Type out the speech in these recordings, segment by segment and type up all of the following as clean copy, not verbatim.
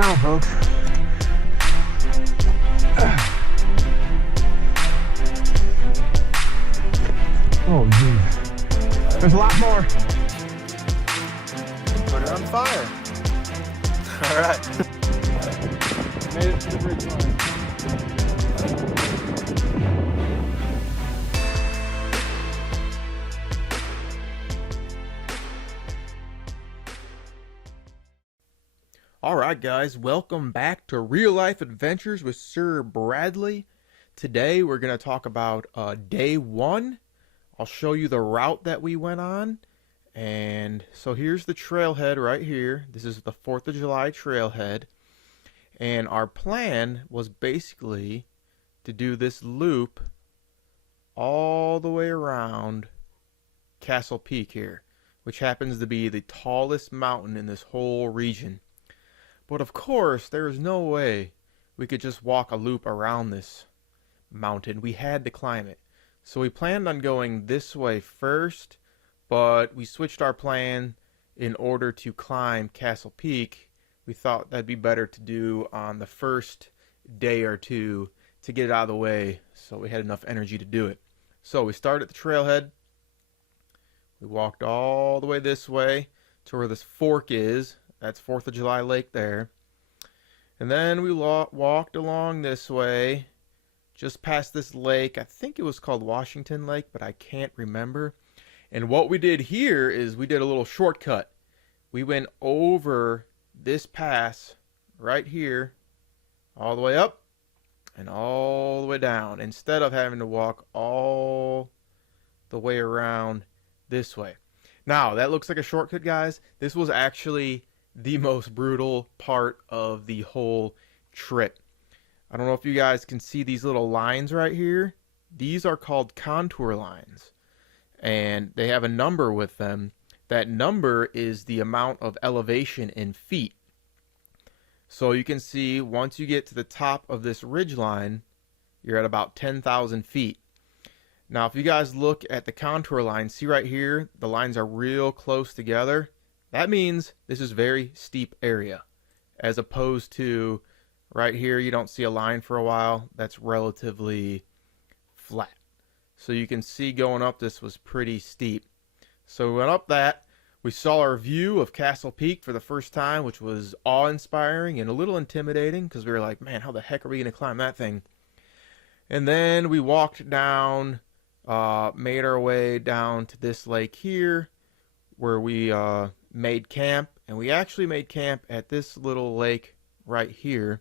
down, folks. Oh, geez. There's a lot more. Put it on fire. All right. Made it to the bridge line. Alright guys, welcome back to Real Life Adventures with Sir Bradley. Today we're going to talk about day one. I'll show you the route that we went on. And so here's the trailhead right here. This is the 4th of July trailhead. And our plan was basically to do this loop all the way around Castle Peak here, which happens to be the tallest mountain in this whole region. But of course, there is no way we could just walk a loop around this mountain. We had to climb it. So we planned on going this way first, but we switched our plan in order to climb Castle Peak. We thought that'd be better to do on the first day or two to get it out of the way so we had enough energy to do it. So we started at the trailhead. We walked all the way this way to where this fork is. That's 4th of July Lake there. And then we walked along this way, just past this lake. I think it was called Washington Lake, but I can't remember. And what we did here is we did a little shortcut. We went over this pass right here, all the way up and all the way down, instead of having to walk all the way around this way. Now, that looks like a shortcut, guys. This was actually the most brutal part of the whole trip. I don't know if you guys can see these little lines right here. These are called contour lines, and they have a number with them. That number is the amount of elevation in feet. So you can see once you get to the top of this ridge line, you're at about 10,000 feet. Now, if you guys look at the contour lines, see right here, the lines are real close together. That means this is very steep area, as opposed to right here, you don't see a line for a while. That's relatively flat. So you can see going up this was pretty steep. So we went up that. We saw our view of Castle Peak for the first time, which was awe-inspiring and a little intimidating because we were like, man, how the heck are we going to climb that thing? And then we walked down, made our way down to this lake here where we made camp. And we actually made camp at this little lake right here.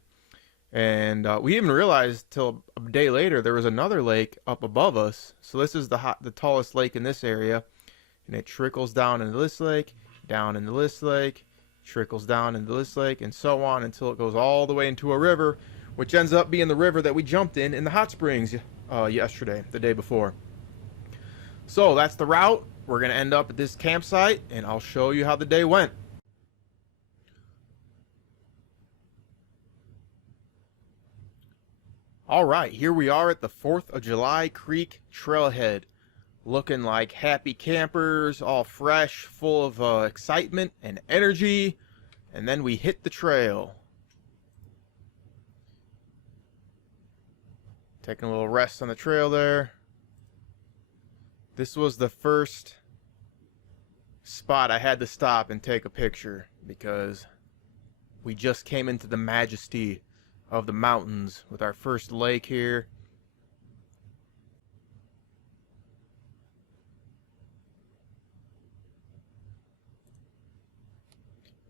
And we didn't even realize till a day later there was another lake up above us. So this is the tallest lake in this area. And it trickles down into this lake, down into this lake, trickles down into this lake, and so on until it goes all the way into a river, which ends up being the river that we jumped in the hot springs yesterday, the day before. So that's the route. We're going to end up at this campsite, and I'll show you how the day went. Alright, here we are at the 4th of July Creek Trailhead. Looking like happy campers, all fresh, full of excitement and energy. And then we hit the trail. Taking a little rest on the trail there. This was the first spot I had to stop and take a picture because we just came into the majesty of the mountains with our first lake here.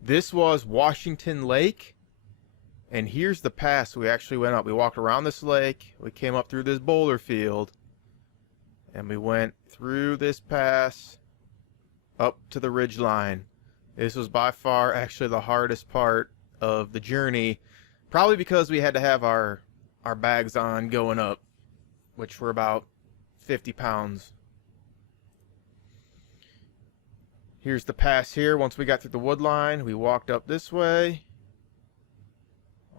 This was Washington Lake, and here's the pass we actually went up. We walked around this lake, we came up through this boulder field, and we went through this pass up to the ridge line. This was by far actually the hardest part of the journey, probably because we had to have our bags on going up, which were about 50 pounds. Here's the pass here. Once we got through the wood line, we walked up this way,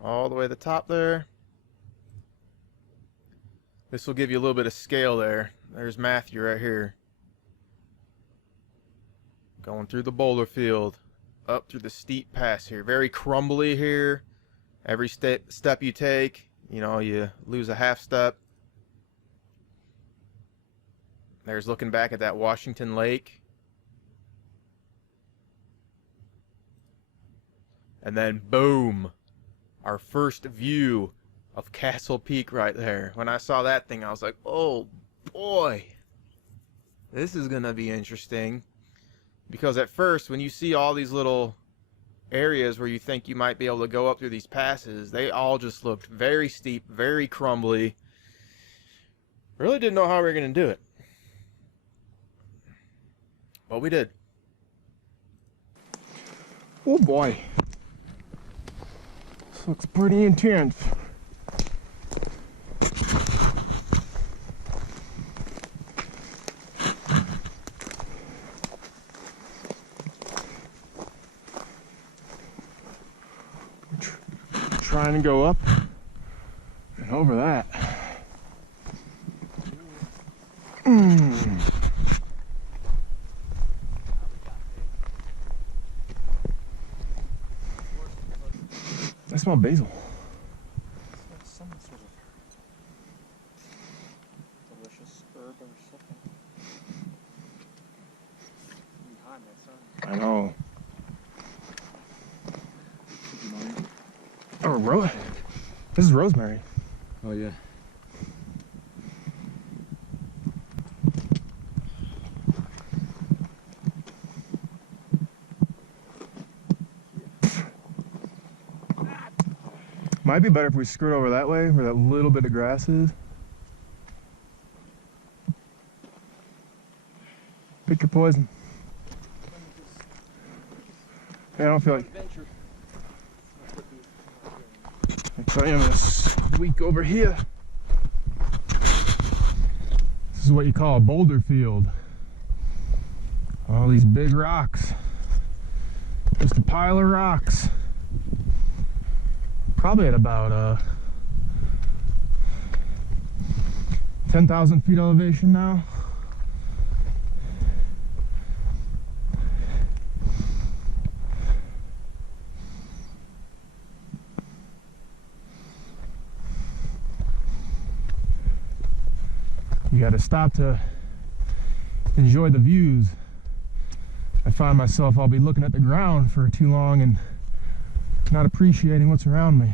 all the way to the top there. This will give you a little bit of scale there. There's Matthew right here. Going through the boulder field, up through the steep pass here. Very crumbly here. Every step you take, you know, you lose a half step. There's looking back at that Washington Lake. And then boom, our first view of Castle Peak right there. When I saw that thing, I was like, oh boy, this is gonna be interesting. Because at first, when you see all these little areas where you think you might be able to go up through these passes, they all just looked very steep, very crumbly. Really didn't know how we were gonna do it. But we did. Oh boy. This looks pretty intense. Trying to go up and over that. I smell basil. Some sort of delicious herb or something. Behind that sun. I know. Oh, this is rosemary. Oh yeah. Might be better if we skirt over that way where that little bit of grass is. Pick your poison. Hey, I don't feel like... So I'm gonna squeak over here. This is what you call a boulder field. All these big rocks. Just a pile of rocks. Probably at about 10,000 feet elevation now. You got to stop to enjoy the views. I find myself, I'll be looking at the ground for too long and not appreciating what's around me.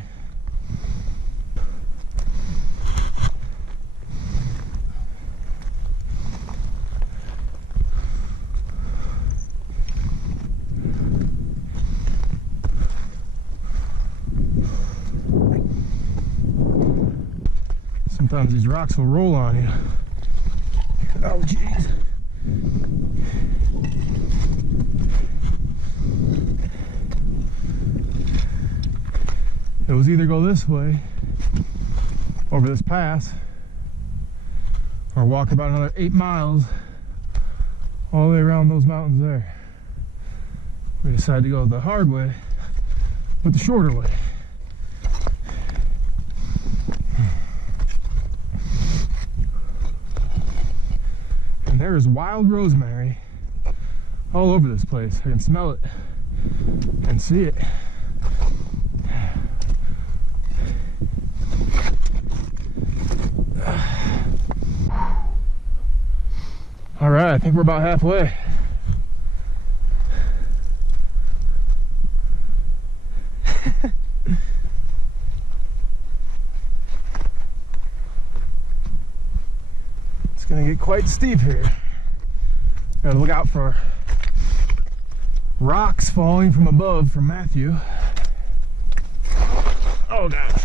Sometimes these rocks will roll on you. Oh, jeez. It was either go this way, over this pass, or walk about another 8 miles all the way around those mountains there. We decided to go the hard way, but the shorter way. And there is wild rosemary all over this place. I can smell it and see it. All right, I think we're about halfway. It's gonna get quite steep here. Gotta look out for rocks falling from above from Matthew. Oh gosh.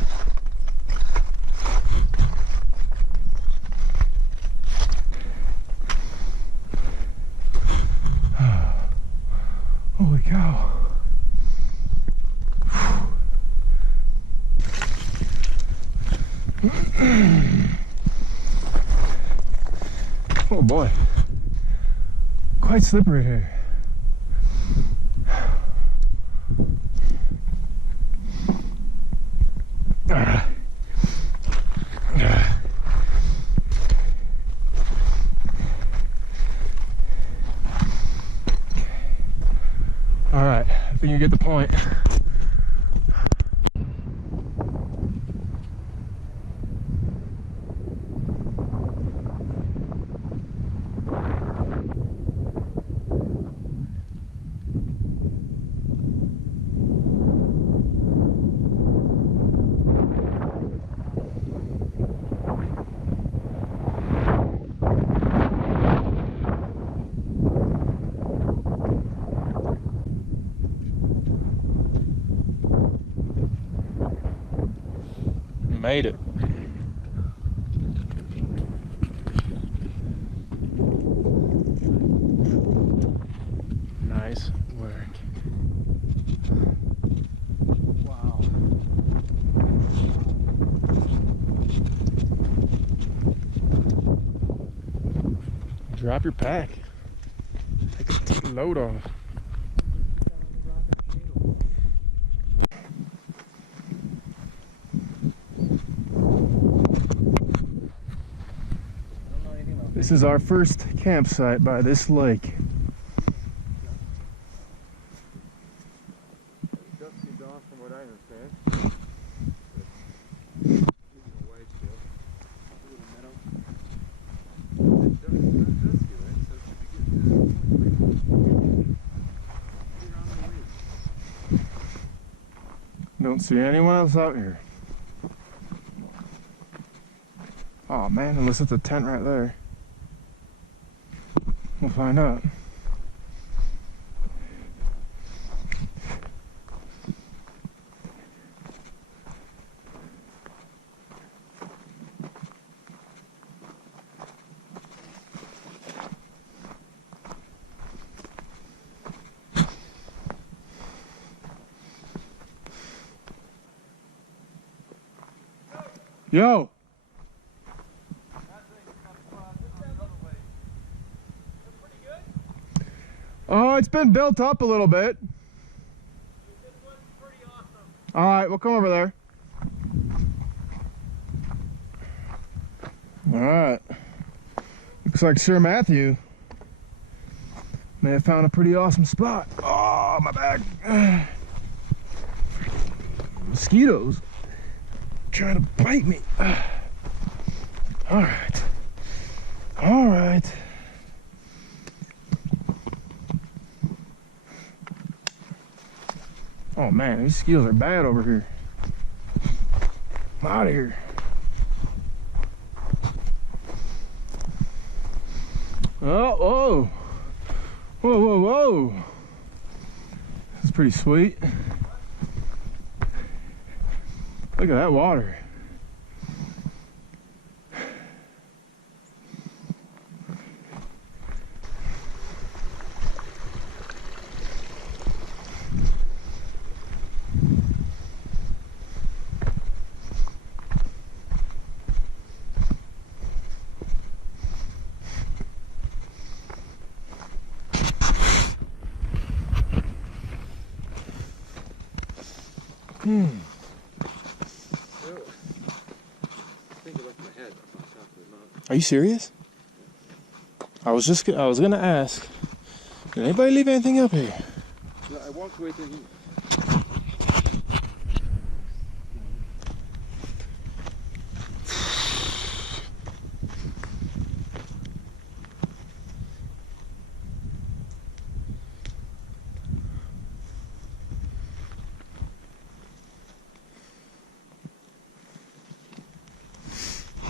Holy cow. Oh boy. Quite slippery here. All right, I think you get the point. Made it. Nice work. Wow. Drop your pack. Take a load off. This is our first campsite by this lake. Dusty dawn from what I understand. Don't see anyone else out here. Oh man, unless it's a tent right there. We'll find out. Yo! Oh, it's been built up a little bit. All right, we'll come over there. All right. Looks like Sir Matthew may have found a pretty awesome spot. Oh, my back. Mosquitoes trying to bite me. All right. All right. Oh man, these mosquitoes are bad over here. I'm out of here. Oh, whoa. Whoa, whoa, whoa. This is pretty sweet. Look at that water. Are you serious? I was gonna ask. Did anybody leave anything up here? Yeah, I walked away to eat.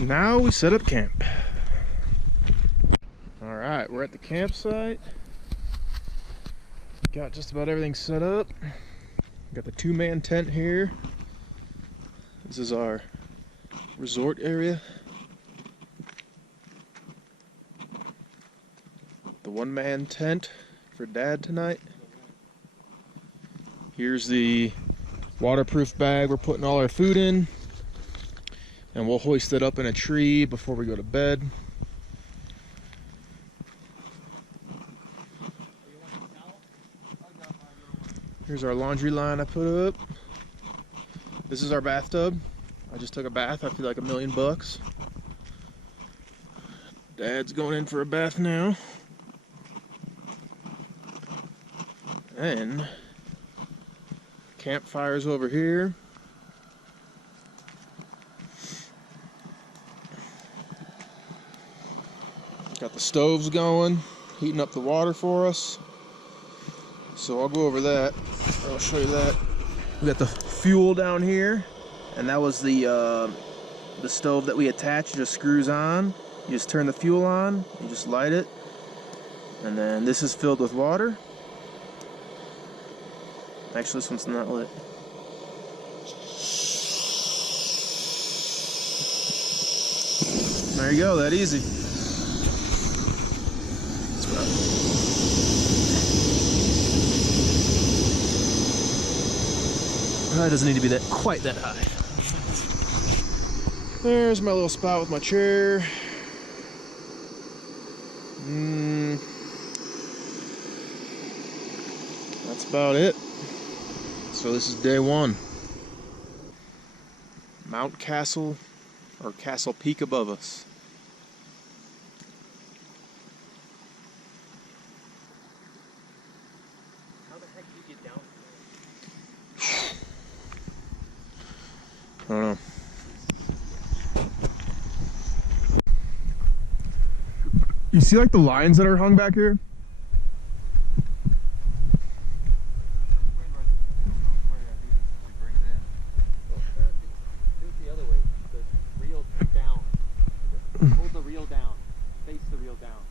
Now we set up camp. All right, we're at the campsite. Got just about everything set up. Got the 2-man tent here. This is our resort area. The 1-man tent for Dad tonight. Here's the waterproof bag we're putting all our food in. And we'll hoist it up in a tree before we go to bed. Here's our laundry line I put up. This is our bathtub. I just took a bath. I feel like $1,000,000. Dad's going in for a bath now. And campfire's over here. Got the stoves going, heating up the water for us. So I'll go over that. I'll show you that. We got the fuel down here, and that was the stove that we attached. It just screws on. You just turn the fuel on. You just light it, and then this is filled with water. Actually, this one's not lit. There you go, that easy. It doesn't need to be that quite that high. There's my little spot with my chair. That's about it. So this is day one. Mount Castle, or Castle Peak above us. How the heck did you get down I don't know. You see like the lines that are hung back here? Do it the other way. The reel down. Hold the reel down. Face the reel down.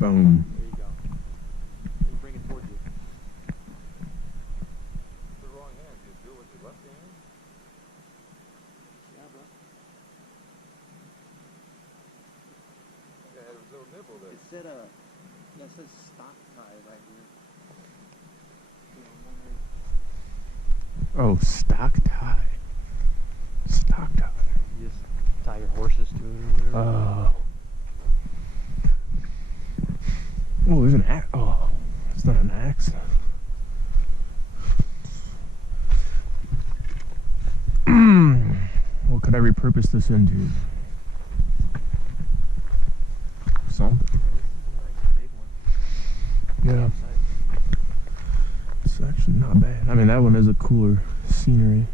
Boom. There you go. And bring it towards you. The wrong hand. You do it with your left hand? Yeah, bro. Yeah, it was a little nibble there. It said yeah, it says stock tie right here. Oh, stock tie. Stock tie. You just tie your horses to it or whatever. Oh, there's an axe. Oh, it's not an axe. What could I repurpose this into? Something. Yeah. It's actually not bad. I mean, that one is a cooler scenery.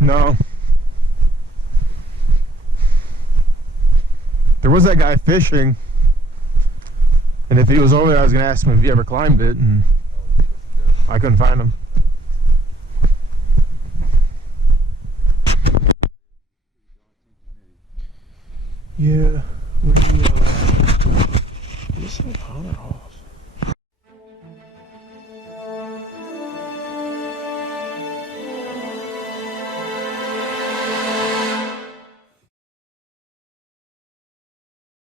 No. There was that guy fishing. And if he was over there, I was going to ask him if he ever climbed it. And I couldn't find him. Yeah. Where are you? Is this a pond or all?